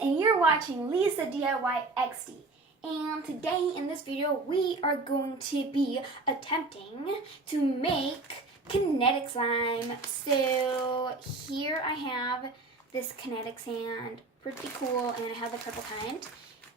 and you're watching Lisa DIY XD. And today in this video we are going to be attempting to make kinetic slime. So here I have this kinetic sand, pretty cool, and I have the purple kind.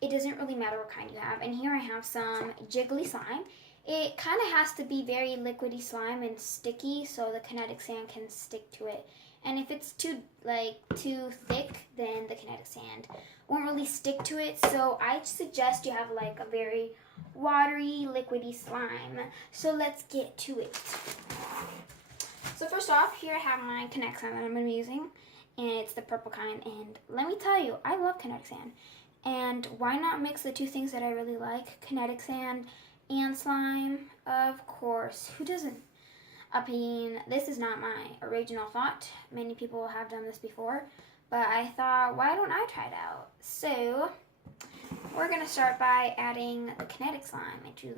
It doesn't really matter what kind you have. And here I have some jiggly slime. It kind of has to be very liquidy slime and sticky so the kinetic sand can stick to it. And if it's too thick, then the kinetic sand won't really stick to it. So I suggest you have like a very watery, liquidy slime. So let's get to it. So first off, here I have my kinetic sand that I'm going to be using. And it's the purple kind. And let me tell you, I love kinetic sand. And why not mix the two things that I really like, kinetic sand and slime? Of course, who doesn't? I mean, this is not my original thought. Many people have done this before, but I thought, why don't I try it out? So, we're gonna start by adding the kinetic sand into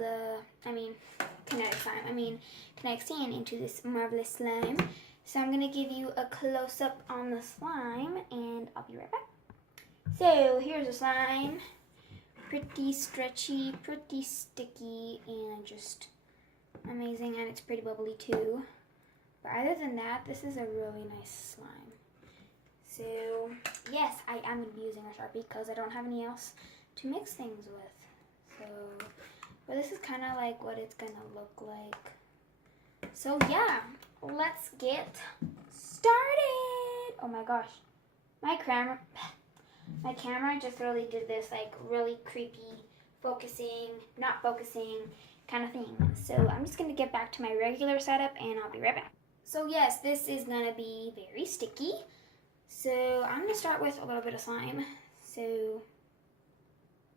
kinetic sand into this marvelous slime. So I'm gonna give you a close-up on the slime, and I'll be right back. So, here's the slime. Pretty stretchy, pretty sticky, and just amazing, and it's pretty bubbly too. But other than that, this is a really nice slime. So yes, I am going to be using a Sharpie because I don't have any else to mix things with. So, but this is kind of like what it's going to look like. So yeah, let's get started. Oh my gosh, my camera just really did this like really creepy not focusing kind of thing. So I'm just going to get back to my regular setup and I'll be right back. So yes, this is going to be very sticky. So I'm going to start with a little bit of slime. So,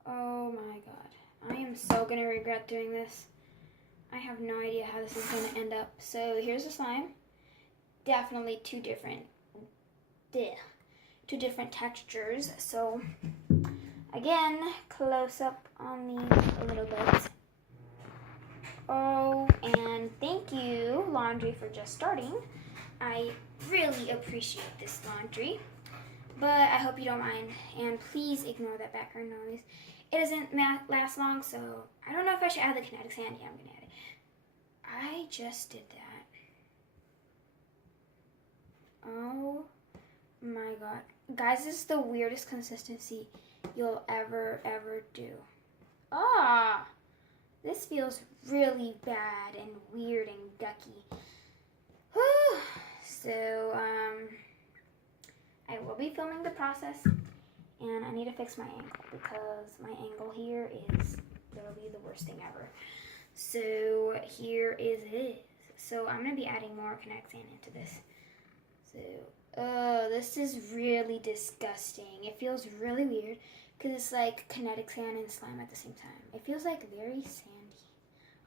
oh my god, I am so going to regret doing this. I have no idea how this is going to end up. So here's the slime. Definitely two different textures. So again, close up on these a little bit. Oh, and thank you, Laundry, for just starting. I really appreciate this, Laundry. But I hope you don't mind. And please ignore that background noise. It doesn't last long, so I don't know if I should add the kinetic sand. Yeah, I'm going to add it. I just did that. Oh my god. Guys, this is the weirdest consistency you'll ever do. Ah! This feels really bad and weird and gucky. Whew. So, I will be filming the process, and I need to fix my angle because my angle here is literally the worst thing ever. So, here is it. So, I'm going to be adding more kinetic sand into this. So, this is really disgusting. It feels really weird. Because it's like kinetic sand and slime at the same time. It feels like very sandy.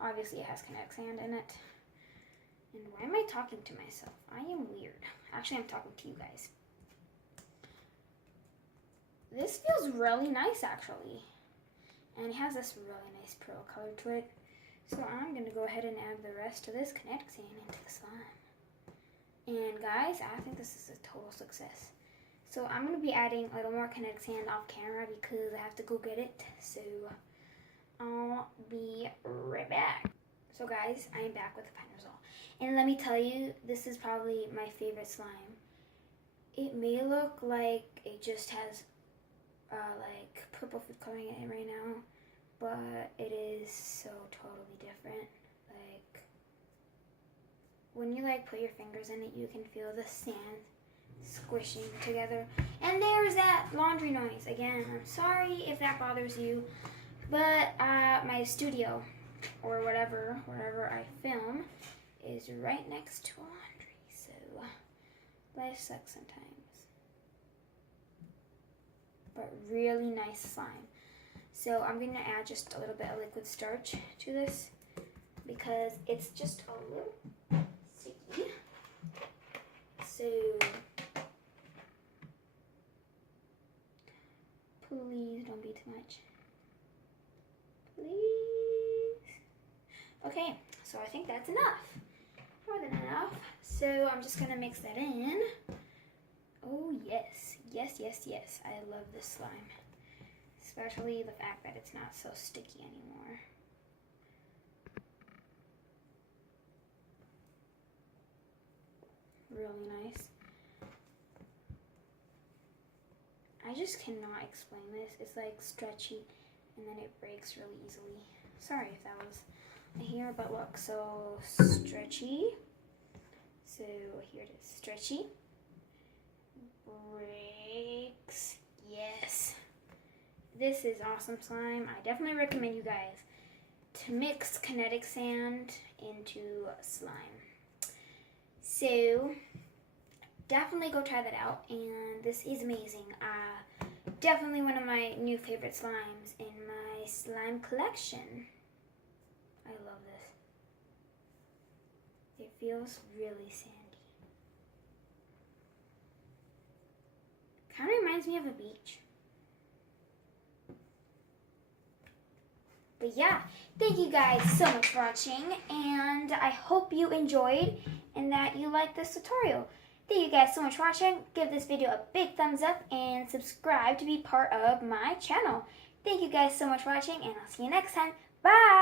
Obviously it has kinetic sand in it. And why am I talking to myself? I am weird. Actually, I'm talking to you guys. This feels really nice, actually. And it has this really nice pearl color to it. So I'm going to go ahead and add the rest of this kinetic sand into the slime. And guys, I think this is a total success. So I'm going to be adding a little more kinetic sand off camera because I have to go get it. So I'll be right back. So guys, I am back with the final result. And let me tell you, this is probably my favorite slime. It may look like it just has like purple food coloring in it right now, but it is so totally different. Like when you like put your fingers in it, you can feel the sand squishing together. And there's that laundry noise again. I'm sorry if that bothers you, but my studio or wherever I film is right next to laundry, so life sucks sometimes. But really nice slime. So I'm going to add just a little bit of liquid starch to this because it's just a little sticky. So please don't be too much. Please. Okay, so I think that's enough. More than enough. So I'm just going to mix that in. Oh yes, yes, yes, yes. I love this slime. Especially the fact that it's not so sticky anymore. Really nice. I just cannot explain this. It's like stretchy and then it breaks really easily. Sorry if that was here, but look, so stretchy. So here it is, stretchy. Breaks. Yes. This is awesome slime. I definitely recommend you guys to mix kinetic sand into slime. So definitely go try that out, and this is amazing. Definitely one of my new favorite slimes in my slime collection. I love this. It feels really sandy. Kind of reminds me of a beach. But yeah, thank you guys so much for watching, and I hope you enjoyed and that you liked this tutorial. Thank you guys so much for watching. Give this video a big thumbs up and subscribe to be part of my channel. Thank you guys so much for watching, and I'll see you next time. Bye!